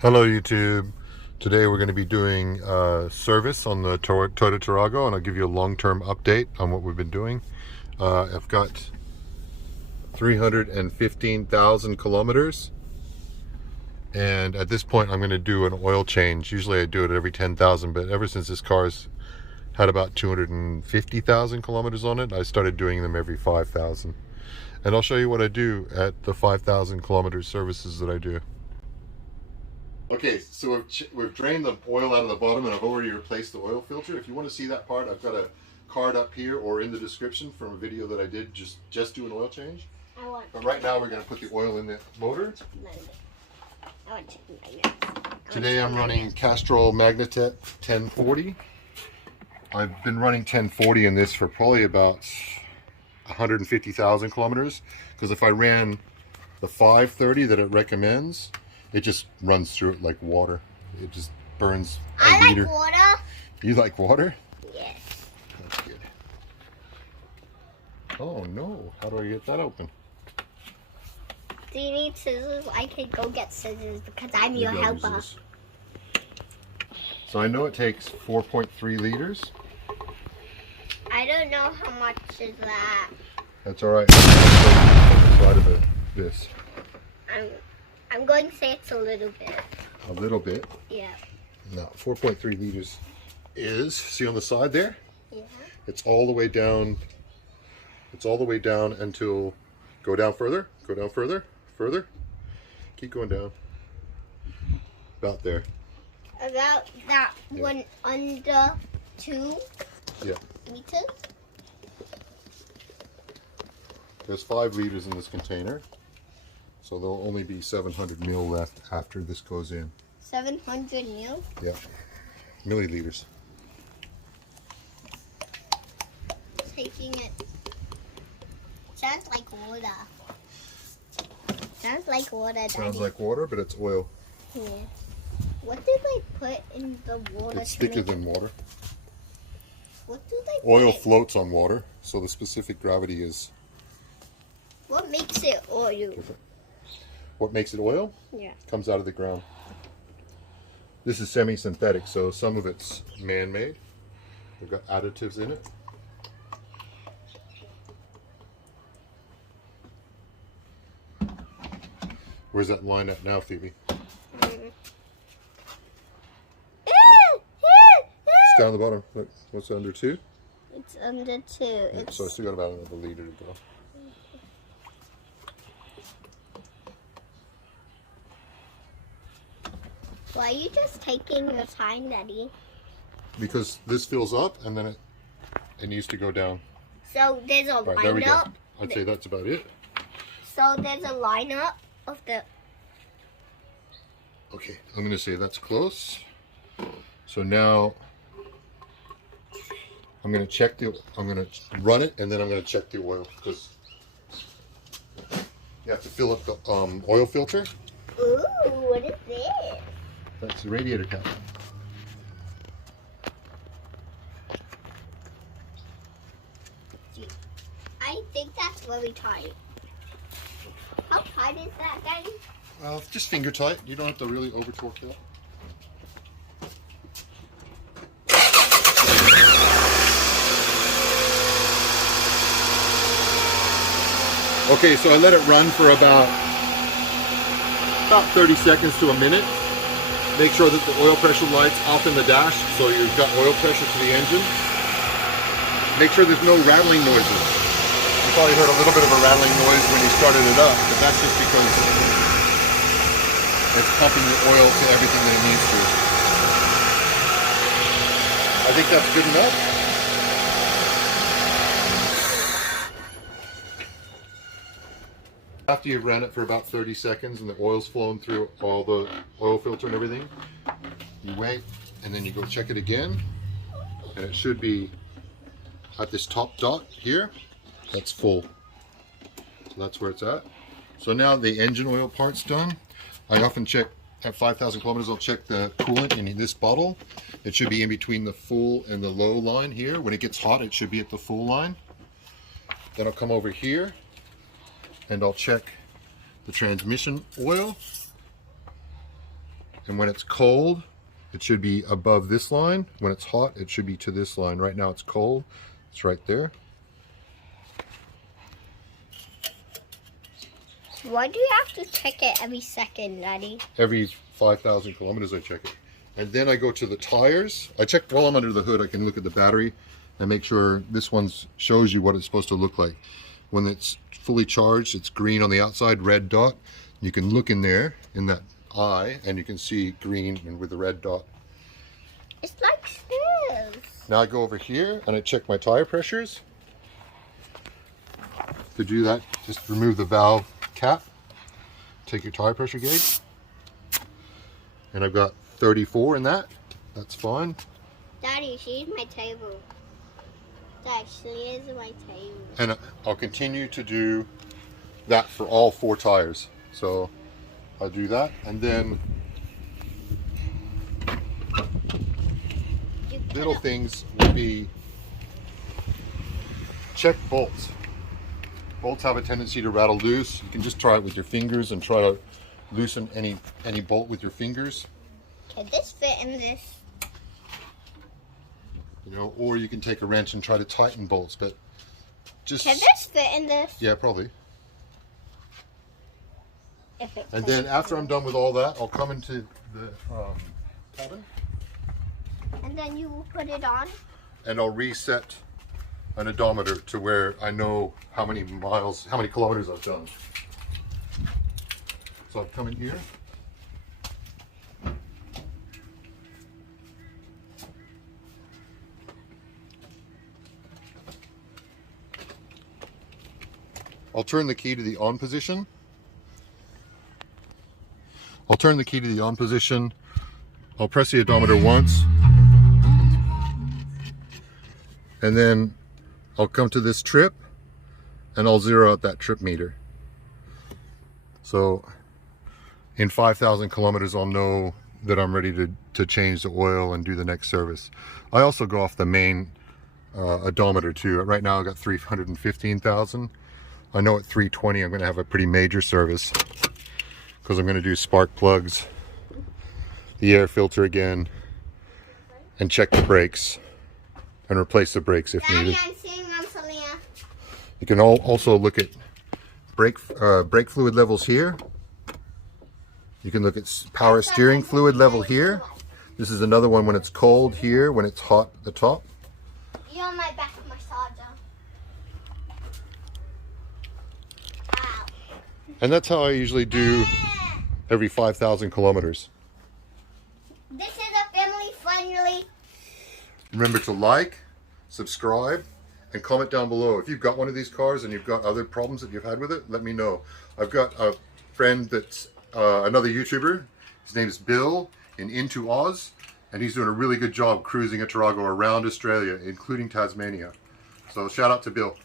Hello YouTube. Today we're going to be doing service on the Toyota Tarago, and I'll give you a long-term update on what we've been doing. I've got 315,000 kilometers, and at this point I'm going to do an oil change. Usually I do it every 10,000, but ever since this car's had about 250,000 kilometers on it, I started doing them every 5,000. And I'll show you what I do at the 5,000 kilometer services that I do. Okay, so we've drained the oil out of the bottom, and I've already replaced the oil filter. If you want to see that part, I've got a card up here or in the description from a video that I did just do an oil change. But right now we're going to put the oil in the motor. Today I'm running Castrol Magnetet 1040. I've been running 1040 in this for probably about 150,000 kilometers, because if I ran the 530 that it recommends, it just runs through it like water. It just burns a liter. I like water. You like water? Yes. That's good. Oh no, how do I get that open? Do you need scissors? I can go get scissors because I'm your helper. So I know it takes 4.3 liters. I don't know how much is that. That's all right. On the side of this. I'm going to say it's a little bit. A little bit? Yeah. No, 4.3 liters is, see on the side there? Yeah. It's all the way down. It's all the way down until, go down further, further. Keep going down. About there. About that one under 2 meters? There's 5 liters in this container. So there'll only be 700 mil left after this goes in. 700 mil? Yeah, milliliters. Taking it. Sounds like water. Sounds like water, Daddy. Sounds like water, but it's oil. Yeah. What do they put in the water? It's thicker than water. What do they Oil put? floats on water, so the specific gravity is What makes it oil? different. What makes it oil? Yeah. Comes out of the ground. This is semi-synthetic, so some of it's man-made. They've got additives in it. Where's that line at now, Phoebe? It's down the bottom. Look, what's under 2? It's under 2. Yeah, so I still got about another liter to go. Why are you just taking your time, Daddy? Because this fills up and then it needs to go down. So there's a Right, there we go. lineup. I'd say that's about it. So there's a lineup of the. Okay, I'm going to say that's close. So now I'm going to run it, and then I'm going to check the oil, because you have to fill up the oil filter. Ooh, what is this? That's the radiator cap. I think that's very tight. How tight is that, Daddy? Just finger tight. You don't have to really over torque it. Okay, so I let it run for about 30 seconds to a minute. Make sure that the oil pressure light's off in the dash, so you've got oil pressure to the engine. Make sure there's no rattling noises. You probably heard a little bit of a rattling noise when you started it up, but that's just because it's pumping the oil to everything that it needs to. I think that's good enough. After you've ran it for about 30 seconds and the oil's flown through all the oil filter and everything, you wait, and then you go check it again, and it should be at this top dot here. That's full. So that's where it's at. So now the engine oil part's done. I often check at 5,000 kilometers, I'll check the coolant in this bottle. It should be in between the full and the low line here. When it gets hot, it should be at the full line. Then I'll come over here and I'll check the transmission oil. And when it's cold, it should be above this line. When it's hot, it should be to this line. Right now it's cold. It's right there. Why do you have to check it every second, Daddy? Every 5,000 kilometers I check it. And then I go to the tires. I check while I'm under the hood, I can look at the battery and make sure this one shows you what it's supposed to look like. When it's fully charged, it's green on the outside, red dot. You can look in there, in that eye, and you can see green and with the red dot. It's like this. Now I go over here and I check my tire pressures. To do that, just remove the valve cap, take your tire pressure gauge, and I've got 34 in that. That's fine. Daddy, she's my table. Dad, she is my table. And I'll continue to do that for all 4 tires. So I'll do that, and then little things will be check bolts. Bolts have a tendency to rattle loose. You can just try it with your fingers and try to loosen any bolt with your fingers. Can this fit in this? You know, or you can take a wrench and try to tighten bolts, but just... Can this fit in this? Yeah, probably. If it And fits. then after I'm done with all that, I'll come into the cabin. And then you will put it on? And I'll reset an odometer to where I know how many miles, how many kilometers I've done. So I've come in here. I'll turn the key to the on position. I'll turn the key to the on position. I'll press the odometer once. And then I'll come to this trip and I'll zero out that trip meter. So in 5,000 kilometers, I'll know that I'm ready to change the oil and do the next service. I also go off the main odometer too. Right now I've got 315,000. I know at 320 I'm going to have a pretty major service because I'm going to do spark plugs, the air filter again, and check the brakes and replace the brakes if Daddy, needed. I'm seeing Selena. You can also look at brake fluid levels here. You can look at power steering fluid level here. This is another one when it's cold here, when it's hot at the top. You're on my back massager. Ow. And that's how I usually do every 5,000 kilometers. This is a family friendly. Remember to like, subscribe, and comment down below. If you've got one of these cars and you've got other problems that you've had with it, let me know. I've got a friend that's another YouTuber. His name is Bill in Into Oz, and he's doing a really good job cruising a Tarago around Australia, including Tasmania. So shout out to Bill.